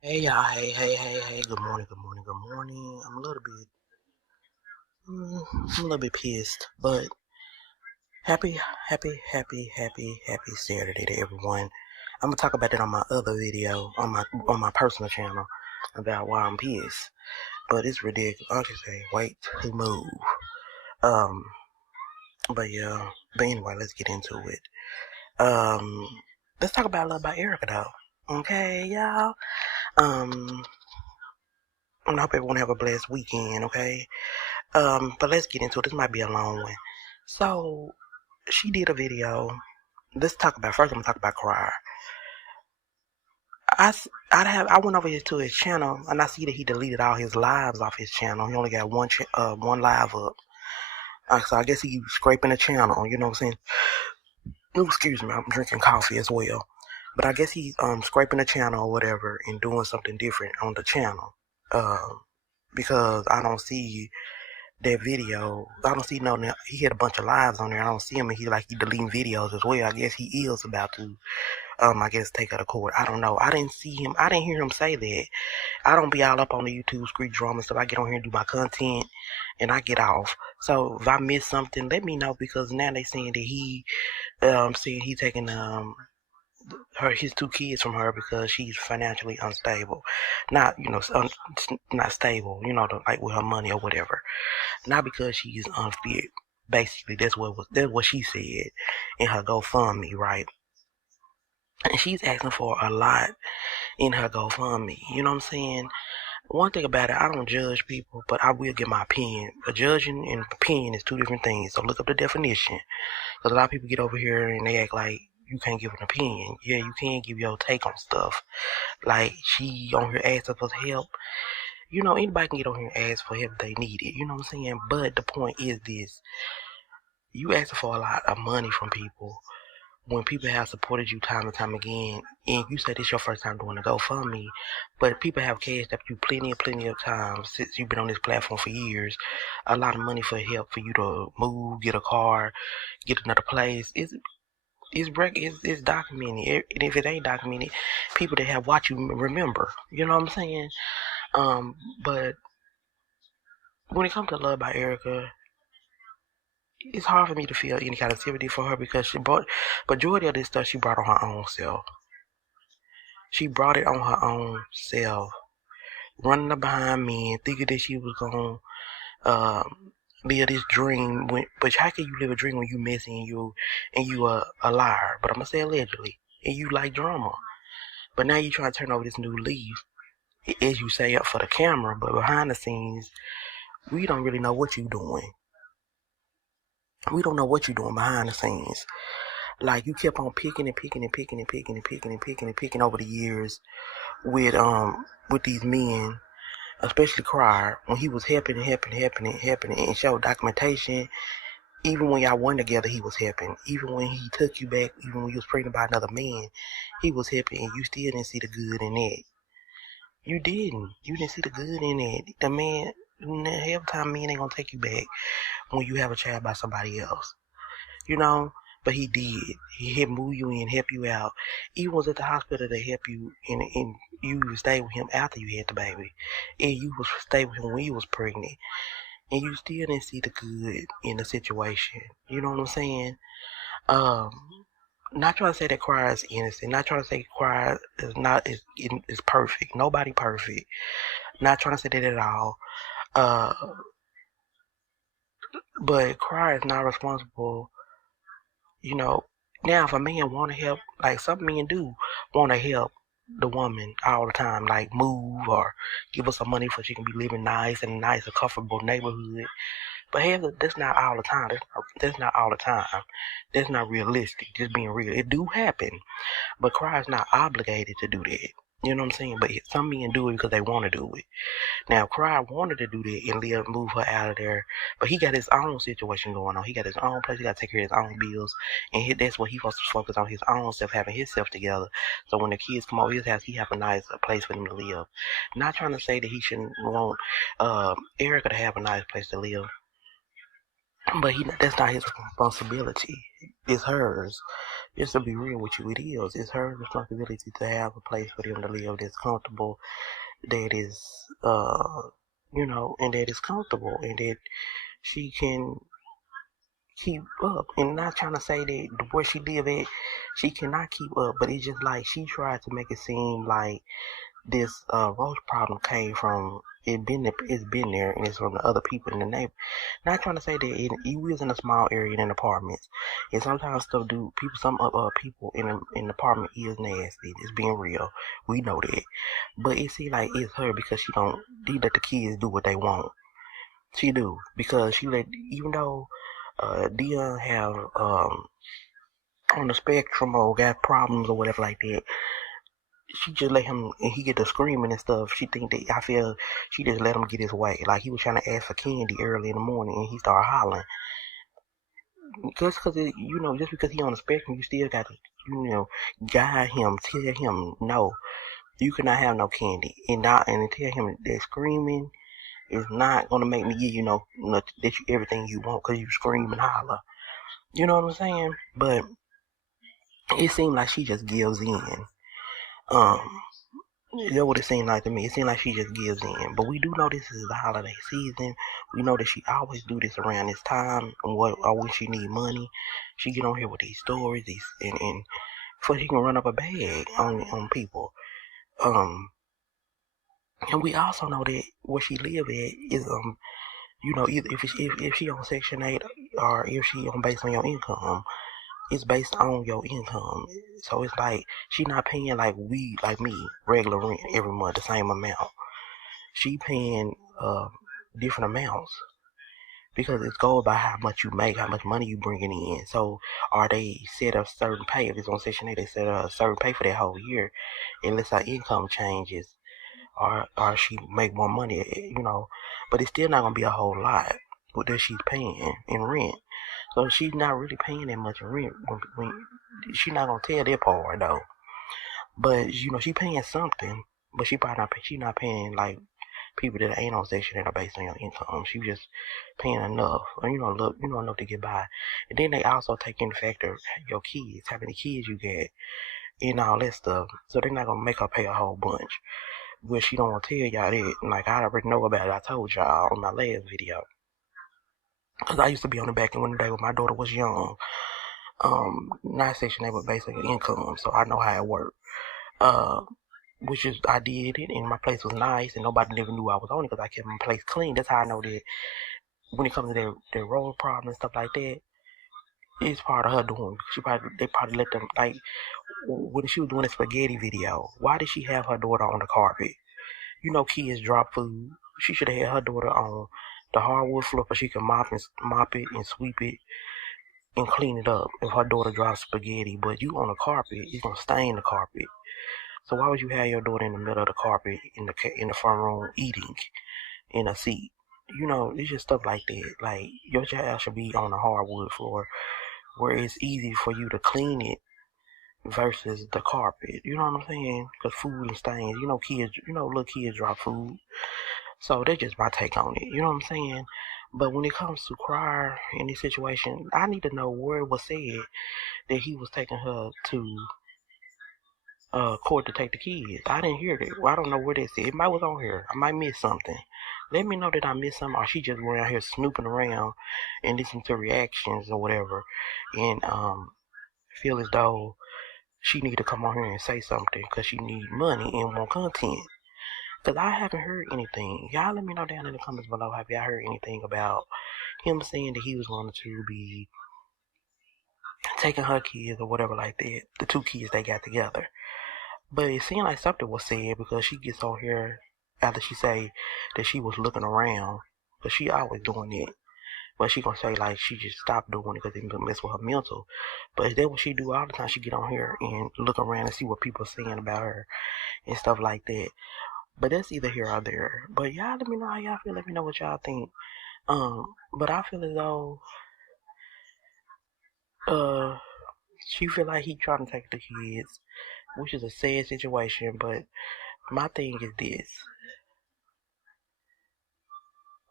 Hey y'all, hey, good morning, good morning, good morning. I'm a little bit pissed, but happy, happy Saturday to everyone. I'm gonna talk about that on my other video, on my personal channel, about why I'm pissed. But it's ridiculous. I'll just say, wait to move. Um, but yeah, but anyway, let's get into it. Um, let's talk about Love by Erica though. Okay, y'all. I hope everyone have a blessed weekend, okay? But let's get into it. This might be a long one. So she did a video. Let's talk about first. I'm gonna talk about Crier. I went over here to his channel and I see that he deleted all his lives off his channel. He only got one live up. So I guess he's scraping the channel. You know what I'm saying? Oh, excuse me. I'm drinking coffee as well. But I guess he's scraping the channel or whatever and doing something different on the channel. Because I don't see that video. I don't see no. He had a bunch of lives on there. I don't see him, and he deleting videos as well. I guess he is about to, I guess take out a court. I don't know. I didn't see him. I didn't hear him say that. I don't be all up on the YouTube street drama stuff. I get on here and do my content, and I get off. So if I miss something, let me know because now they saying that saying he taking his two kids from her because she's financially unstable, not not stable, like with her money or whatever. Not because she's unfit. Basically, that's what she said in her GoFundMe, right? And she's asking for a lot in her GoFundMe. You know what I'm saying? One thing about it, I don't judge people, but I will give my opinion. A judging and opinion is two different things. So look up the definition. Because a lot of people get over here and they act like you can't give an opinion. Yeah, you can give your take on stuff. Like she on here asking for help. Anybody can get on here and ask for help if they need it. You know what I'm saying? But the point is this: you asking for a lot of money from people when people have supported you time and time again, and you said it's your first time doing a GoFundMe, but people have cashed up you plenty of times since you've been on this platform for years, a lot of money for help for you to move, get a car, get another place. It's documented, and if it ain't documented, people that have watched you remember. You know what I'm saying? But when it comes to Love by Erica, it's hard for me to feel any kind of sympathy for her because she brought majority of this stuff she brought on her own self. She brought it on her own self, running up behind me and thinking that she was gonna live this dream. But how can you live a dream when you messy and you a liar? But I'm gonna say allegedly, and you like drama. But now you trying to turn over this new leaf, as you say, up for the camera. But behind the scenes, we don't really know what you doing. We don't know what you're doing behind the scenes. Like you kept on picking over the years with these men, especially Crier, when he was helping and showed documentation. Even when y'all weren't together, he was helping. Even when he took you back, even when you was pregnant by another man, he was helping, and you still didn't see the good in that. You didn't. You didn't see the good in it. The man, half the time, men ain't gonna take you back when you have a child by somebody else. You know. But he did. He had move you in, help you out. He was at the hospital to help you, and you stayed with him after you had the baby, and you was stay with him when you was pregnant, and you still didn't see the good in the situation. You know what I'm saying? Um, Not trying to say that Cry is innocent. Not trying to say Cry is perfect. Nobody perfect. Not trying to say that at all. Uh, but Cry is not responsible. You know, now if a man want to help, like some men do want to help the woman all the time, like move or give her some money so she can be living nice in a nice and comfortable neighborhood. But hey, that's not all the time. That's not all the time. That's not realistic. Just being real. It do happen. But Cry is not obligated to do that. You know what I'm saying? But some men do it because they want to do it. Now, Cry wanted to do that and move her out of there, but he got his own situation going on. He got his own place. He got to take care of his own bills, and that's what he wants to focus on, his own stuff, having himself together. So when the kids come over his house, he have a nice place for them to live. Not trying to say that he shouldn't want Erica to have a nice place to live. But that's not his responsibility. It's hers. Just to be real with you, it is. It's her responsibility to have a place for them to live that's comfortable, that is, and that is comfortable, and that she can keep up. And not trying to say that where she live at, she cannot keep up, but it's just like she tried to make it seem like this roach problem came from it's been there and it's from the other people in the neighborhood. Not trying to say that it was in a small area in apartments, and sometimes stuff do people some people in the apartment is nasty. It's being real, we know that, but it seems like it's her because she let the kids do what they want. She do because she let even though Dion have on the spectrum or got problems or whatever like that, she just let him, and he get to screaming and stuff. She think that I feel she just let him get his way. Like he was trying to ask for candy early in the morning, and he started hollering. Just just because he on the spectrum, you still got to, guide him, tell him no, you cannot have no candy, and tell him that screaming is not gonna make me give you everything you want because you scream and holler. You know what I'm saying? But it seemed like she just gives in. Um, That's what it seemed like to me. It seemed like she just gives in. But we do know this is the holiday season. We know that she always do this around this time or when she need money. She get on here with these stories, and so she can run up a bag on people. And we also know that where she live at is either if she on Section 8 or if she on based on your income. It's based on your income. So it's like she not paying like me, regular rent every month, the same amount. She paying different amounts because it's goes by how much you make, how much money you bringing in. So are they set a certain pay? If it's on Section 8, they set a certain pay for that whole year, unless her income changes or she make more money. But it's still not gonna be a whole lot that she's paying in rent. So she's not really paying that much in rent. When she's not gonna tell that part though. But she paying something, but she not paying like people that ain't on Section that are based on your income. She just paying enough, or enough to get by. And then they also take into factor your kids, how many kids you get, and all that stuff. So they're not gonna make her pay a whole bunch. But she don't want to tell y'all that. Like I already know about it. I told y'all on my last video. Cause I used to be on the back end one day when my daughter was young. Not Section 8, but basic income, so I know how it worked. Which is I did it, and my place was nice, and nobody never knew I was on it because I kept my place clean. That's how I know that when it comes to their road problem and stuff like that, it's part of her doing. They probably let them like when she was doing a spaghetti video. Why did she have her daughter on the carpet? Kids drop food. She should have had her daughter on the hardwood floor so she can mop it and sweep it and clean it up if her daughter drops spaghetti. But you on the carpet, it's gonna stain the carpet. So why would you have your daughter in the middle of the carpet in the front room eating in a seat? It's just stuff like that. Like your child should be on the hardwood floor where it's easy for you to clean it versus the carpet. You know what I'm saying? Because food and stains. Kids. Little kids drop food. So that's just my take on it. You know what I'm saying? But when it comes to Crier in this situation, I need to know where it was said that he was taking her to court to take the kids. I didn't hear that. Well, I don't know where that said. It might was on here. I might miss something. Let me know that I missed something, or she just went out here snooping around and listening to reactions or whatever, and feel as though she need to come on here and say something because she need money and want content. Because I haven't heard anything. Y'all let me know down in the comments below. Have y'all heard anything about him saying that he was going to be taking her kids or whatever like that? The two kids they got together. But it seemed like something was said because she gets on here after she say that she was looking around. But she always doing it. But she gonna say like she just stopped doing it because it mess with her mental. But is that what she do all the time? She get on here and look around and see what people are saying about her and stuff like that. But that's either here or there. But y'all let me know how y'all feel. Let me know what y'all think. But I feel as though she feel like he trying to take the kids, which is a sad situation. But my thing is this.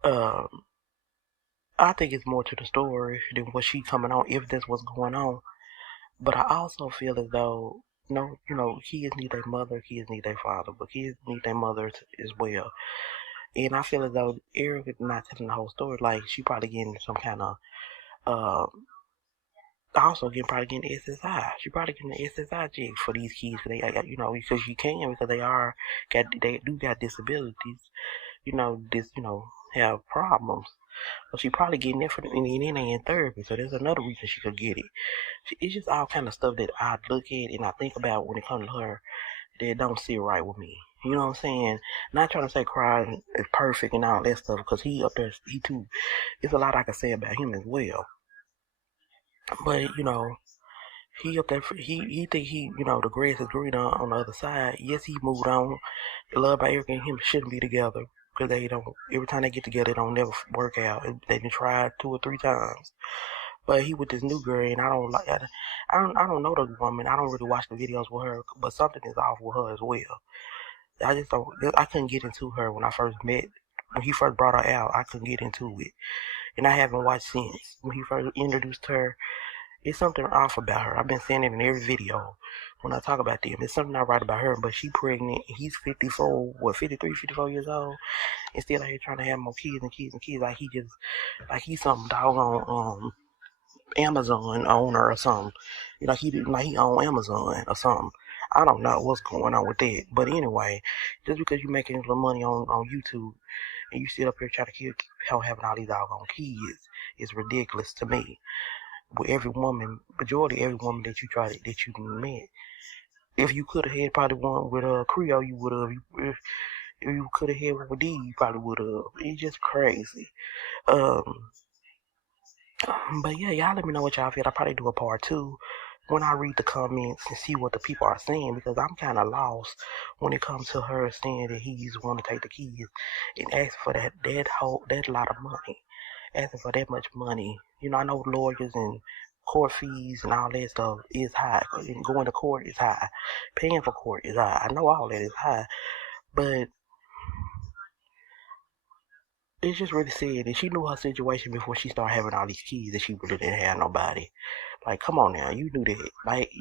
Um, I think it's more to the story than what she coming on, if that's what's going on. But I also feel as though, no, kids need their mother, kids need their father, but kids need their mother as well. And I feel as though Eric is not telling the whole story. Like, she probably getting some kind of, uh, also probably getting SSI. She probably getting the SSI check for these kids. They, because she can, because they do got disabilities. Have problems. So she probably getting it and then they in therapy. So there's another reason she could get it. It's just all kind of stuff that I look at and I think about when it comes to her that don't sit right with me. You know what I'm saying? Not trying to say crying is perfect and all that stuff, because he up there, he too. It's a lot I can say about him as well. But he up there. He think the grass is greener on the other side. Yes, he moved on. Love by Eric and him shouldn't be together, because they don't. Every time they get together, it don't never work out. They've been tried 2 or 3 times. But he with this new girl, and I don't like. I don't know the woman. I don't really watch the videos with her, but something is off with her as well. I just don't. I couldn't get into her when I first met. When he first brought her out, I couldn't get into it, and I haven't watched since. When he first introduced her, it's something off about her. I've been saying it in every video when I talk about them. It's something I write about her, but she pregnant. He's 54, 53, 54 years old, and still out here trying to have more kids and kids and kids. Like he's some doggone Amazon owner or something. He own Amazon or something. I don't know what's going on with that. But anyway, just because you're making little money on YouTube and you sit up here trying to keep having all these doggone kids, is ridiculous to me. With majority every woman that you met, if you could have had probably one with a Creole, you would have. If you could have had one with D, you probably would have. It's just crazy. But yeah, y'all let me know what y'all feel. I'll probably do a part 2 when I read the comments and see what the people are saying, because I'm kind of lost when it comes to her saying that he's want to take the kids and ask for that lot of money, asking for that much money. I know lawyers and court fees and all that stuff is high, and going to court is high, paying for court is high. I know all that is high, but it's just really sad that she knew her situation before she started having all these kids, that she really didn't have nobody. Like, come on now, you knew that. Like,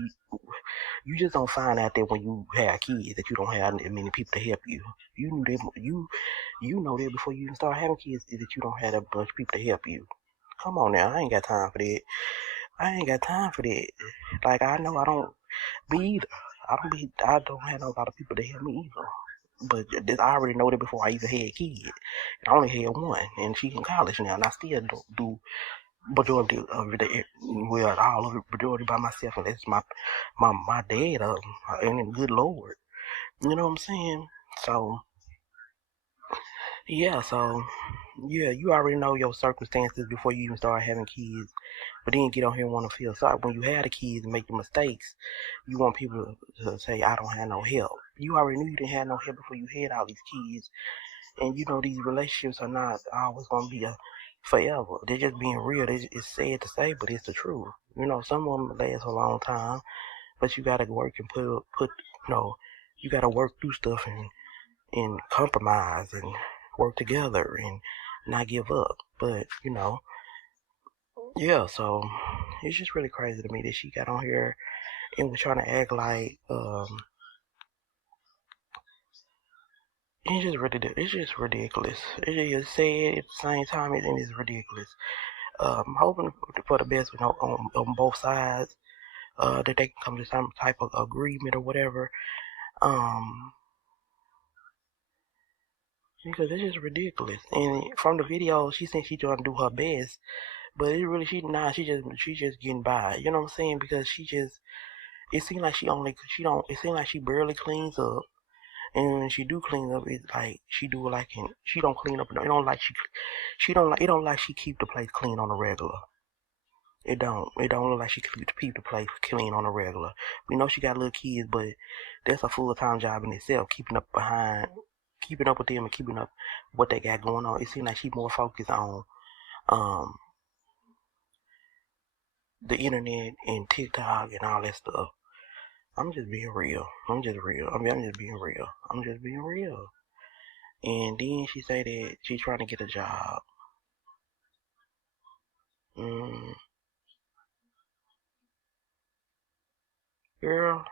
you just don't find out that when you have kids that you don't have that many people to help you. You knew that. You know that before you even start having kids, that you don't have a bunch of people to help you. Come on now, I ain't got time for that. I ain't got time for that. Like, I know I don't be either. I don't have a lot of people to help me either. But I already know that before I even had kids. And I only had one, and she's in college now, and I still don't do majority of it. Well, all of it majority by myself, and that's my dad, and good Lord. You know what I'm saying? So yeah, you already know your circumstances before you even start having kids. But then get on here and want to feel sorry. When you have the kids and make the mistakes, you want people to say, I don't have no help. You already knew you didn't have no help before you had all these kids. And these relationships are not always going to be forever. They're just being real. It's sad to say, but it's the truth. Some of them last a long time, but you got to work and you got to work through stuff and compromise and work together and not give up. But, yeah, so it's just really crazy to me that she got on here and was trying to act like, it's just ridiculous. It is sad at the same time, and it's ridiculous. I'm hoping for the best on both sides, that they can come to some type of agreement or whatever. Because it's just ridiculous. And from the video, she said she's trying to do her best, but it really she just getting by. You know what I'm saying? Because it seems like it seems like she barely cleans up. And when she do clean up, it's like she don't clean up. It don't like she keep the place clean on a regular. It don't look like she keep the place clean on a regular. We know she got little kids, but that's a full-time job in itself. Keeping up with them and keeping up what they got going on. It seems like she more focused on the internet and TikTok and all that stuff. I'm just being real. I'm just being real. And then she say that she's trying to get a job. Mm, girl,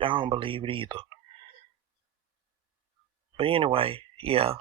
I don't believe it either. But anyway, yeah.